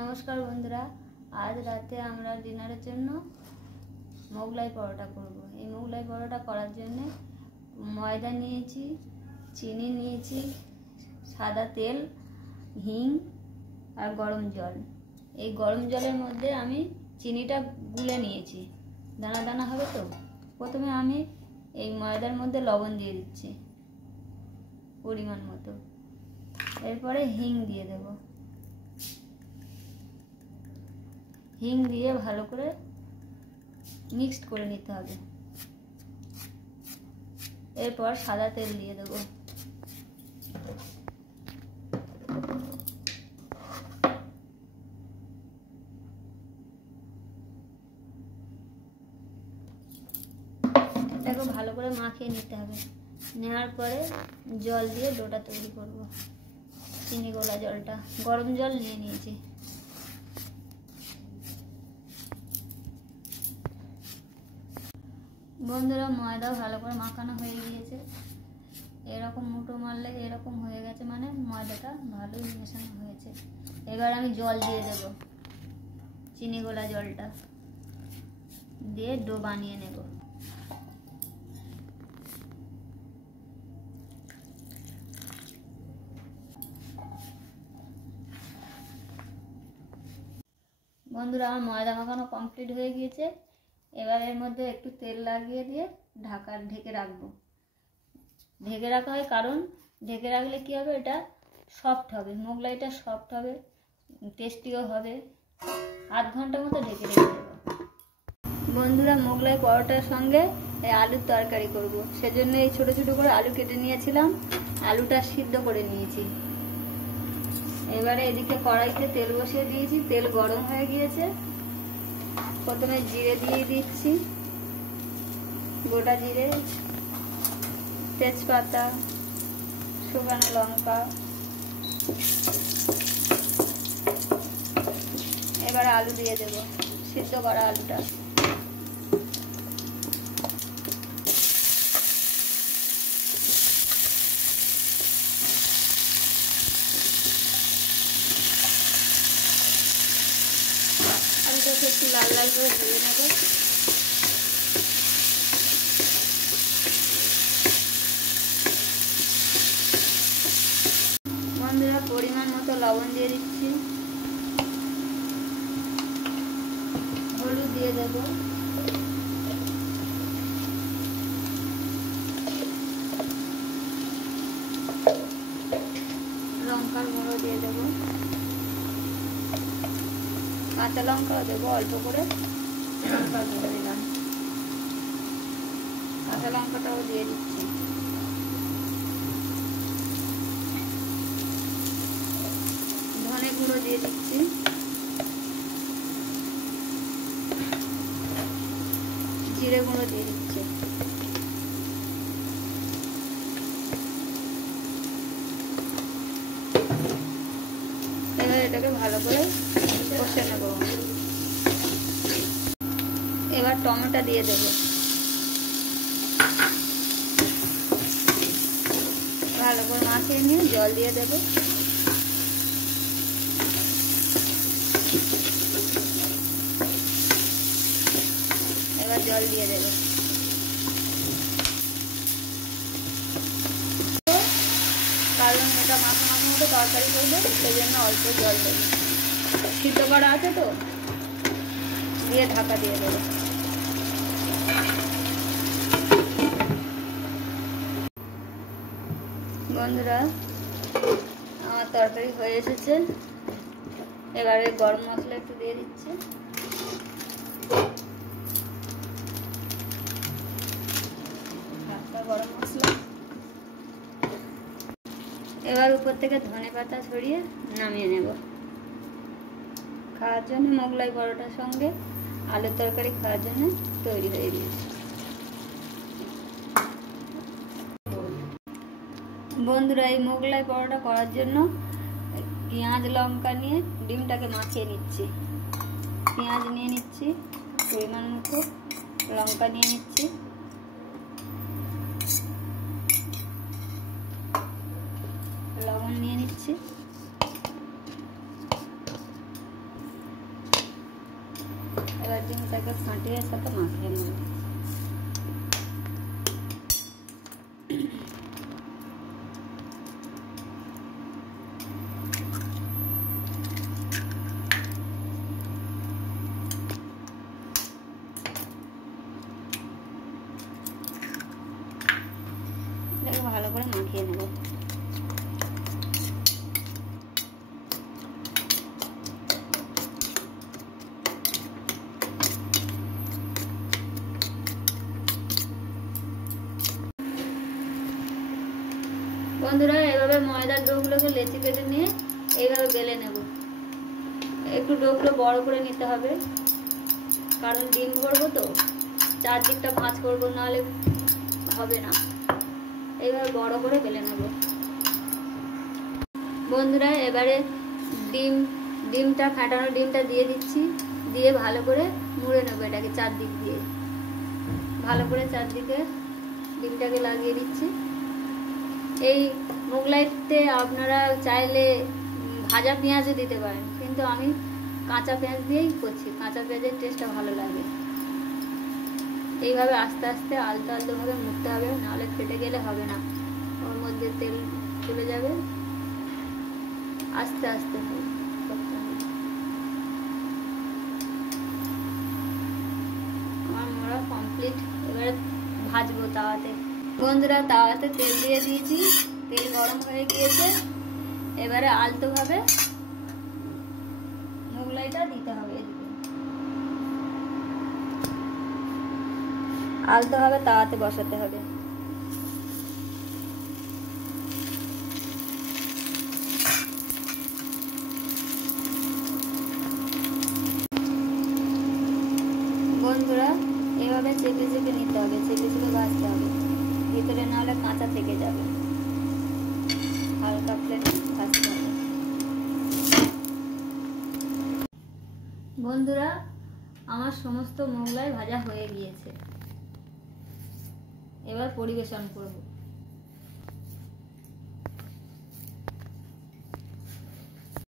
নমস্কার বন্ধুরা, আজ রাতে আমরা ডিনারের জন্য মোগলাই পরোটা করব। এই মোগলাই পরোটা করার জন্য ময়দা নিয়েছি, চিনি নিয়েছি, সাদা তেল, হিং আর গরম জল। এই গরম জলের মধ্যে আমি চিনিটা গুলে নিয়েছি, দানা দানা হবে তো। প্রথমে আমি এই ময়দার মধ্যে লবণ দিয়ে দিচ্ছি পরিমাণ মতো, এরপরে হিং দিয়ে দেব। হিং দিয়ে ভালো করে মিক্সড করে নিতে হবে। এরপর সাদা তেল দিয়ে দেব। এটাকে ভালো করে মাখিয়ে নিতে হবে। নেওয়ার পরে জল দিয়ে ডোটা তৈরি করব। চিনি গোলা জলটা, গরম জল নিয়ে নিয়েছি। বন্ধুরা, ময়দা ভালো করে মাখানো হয়ে গিয়েছে। এরকম মুঠো মারলে এরকম হয়ে গেছে, মানে ময়দাটা ভালোই মেশানো হয়েছে। এবার আমি জল দিয়ে দেব, চিনি গোলা জলটা দিয়ে ডো বানিয়ে নেব। বন্ধুরা, আমার ময়দা মাখানো কমপ্লিট হয়ে গিয়েছে। এবার এর মধ্যে একটু তেল লাগিয়ে দিয়ে ঢেকে রাখবো। ঢেকে রাখা হয় কারণ ঢেকে রাখলে কি হবে, এটা সফট হবে, মোগলাইটা সফট হবে, টেস্টিও হবে। আধ ঘন্টা মতো ঢেকে রেখে দেবো। বন্ধুরা, মোগলাই পরোটার সঙ্গে এই আলুর তরকারি করব। সেজন্য এই ছোটো ছোটো করে আলু কেটে নিয়েছিলাম, আলুটা সিদ্ধ করে নিয়েছি। এবারে এদিকে কড়াইতে তেল বসিয়ে দিয়েছি, তেল গরম হয়ে গিয়েছে। প্রথমে জিরে দিয়ে দিচ্ছি, গোটা জিরে, তেজপাতা, শুকনো লঙ্কা। এবার আলু দিয়ে দেব, সিদ্ধ করা আলুটা। আলুটাকে একটু লাল লাল করে ভেজে নেব। বন্ধুরা, পরিমাণ মতো লবণ দিয়ে দিচ্ছি, হলুদ দিয়ে দেব, লঙ্কার গুঁড়ো দিয়ে দেব, কাঁচা লঙ্কাও দেবো অল্প করে, লঙ্কা গুঁড়ো দিলাম, কাঁচা লঙ্কাটাও দিয়ে দিচ্ছি। ধনে গুঁড়ো দিয়ে দিচ্ছি, জিরে গুঁড়ো দিয়ে দিচ্ছি। এবার এটাকে ভালো করে কষে নেব। এবার টমেটো দিয়ে দেব, ভালো করে মাখিয়ে নিয়ে জল দিয়ে দেব। এবার জল দিয়ে দেবে। কারণ এটা মাখা মাখা মতো তরকারি করবে, সেই জন্য অল্প জল দেবে। সিদ্ধ করা আছে তো, দিয়ে ঢাকা দিয়ে দেবে। বন্ধুরা, আমার তরকারি হয়ে এসেছে। এবারে গরম মশলা একটু দিয়ে দিচ্ছি, গরম মশলা। এবার উপর থেকে ধনে পাতা ছড়িয়ে নামিয়ে নেব। খাওয়ার জন্য মোগলাই পরোটার সঙ্গে আলুর তরকারি খাওয়ার জন্য তৈরি হয়ে গিয়েছে। বন্ধুরা, এই মোগলাই পরোটা করার জন্য পেঁয়াজ লঙ্কা নিয়ে ডিমটাকে মাখিয়ে নিচ্ছি। পেঁয়াজ নিয়ে নিচ্ছি পরিমাণ মতো, লঙ্কা নিয়ে নিচ্ছি, লবণ নিয়ে নিচ্ছি, ডিমটাকে ফাটিয়ে সাথে মাখিয়ে নেব। ভালো করে মাখিয়ে নেব। বন্ধুরা এভাবে ময়দার ডোগুলোকে লেচি কেটে নিয়ে এইভাবে বেলে নেব। একটু ডোগুলো বড় করে নিতে হবে, কারণ ডিম ভরবো তো, চারদিকটা ভাঁজ করবো, নাহলে হবে না। এইভাবে বড় করে বেলে নেব। বন্ধুরা এবারে ডিমটা ফাটানো ডিমটা দিয়ে দিচ্ছি, দিয়ে ভালো করে মুড়ে নেবো এটাকে চারদিক দিয়ে। ভালো করে চারদিকে ডিমটাকে লাগিয়ে দিচ্ছি। এই মোগলাইতে আপনারা চাইলে ভাজা পেঁয়াজও দিতে পারেন, কিন্তু আমি কাঁচা পেঁয়াজ দিয়েই করছি, কাঁচা পেঁয়াজের টেস্টটা ভালো লাগে। এইভাবে আস্তে আস্তে আলতো আলতোভাবে মুড়তে হবে, নাহলে ফেটে গেলে হবে না, ওর মধ্যে তেল চলে যাবে। আস্তে আস্তে করতে হবে। আমার মোড়া কমপ্লিট। এবারে ভাজবো তাওয়াতে। বন্ধুরা তাওয়াতে তেল দিয়ে দিয়েছি, তেল গরম হয়ে গিয়েছে। এবারে আলতোভাবে মোগলাইটা দিতে হবে, আলতোভাবে তাওয়াতে বসাতে হবে। বন্ধুরা এভাবে চেপে চেপে নিতে হবে, চেপে চেপে ভাজতে হবে, ভিতরে না হলে কাঁচা থেকে যাবে। হালকা ফ্লেমে ভাজতে হবে। বন্ধুরা আমার সমস্ত মোগলাই ভাজা হয়ে গিয়েছে, এবার পরিবেশন করব।